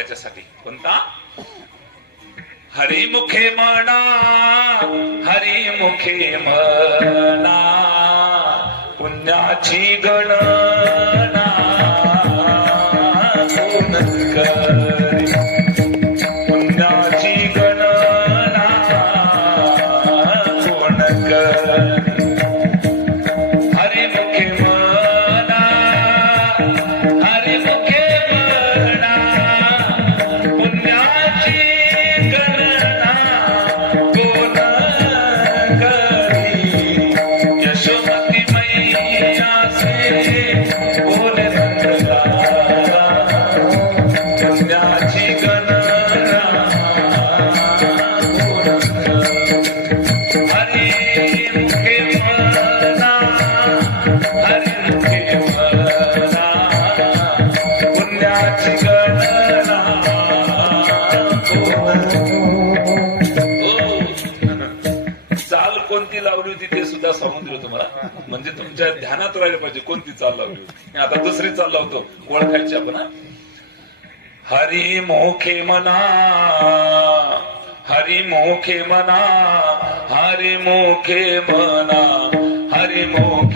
त्याच्यासाठी. कोणता? हरिमुखे म्हणा, हरिमुखे म्हणा, पुण्याची गणना कोण करी, पुण्याची गणना कोण करी. हरिमुखे म्हणा, हरिमुखे म्हणा, पुण्याची गणना कोण करी. यशोमती मैयाचे बोल रंगला, पुण्याची गणना कोण करी. हरिमुखे म्हणा, हरिमुखे म्हणा, पुण्याची गणना कोण. चाल कोणती लावली होती ते सुद्धा सांगून दिलं तुम्हाला, म्हणजे तुमच्या ध्यानात राहिलं पाहिजे कोणती चाल लावली होती. आता दुसरी चाल लावतो, ओळखायची आपण. हरिमुखे म्हणा, हरिमुखे म्हणा, हरिमुखे म्हणा, हरिमुखे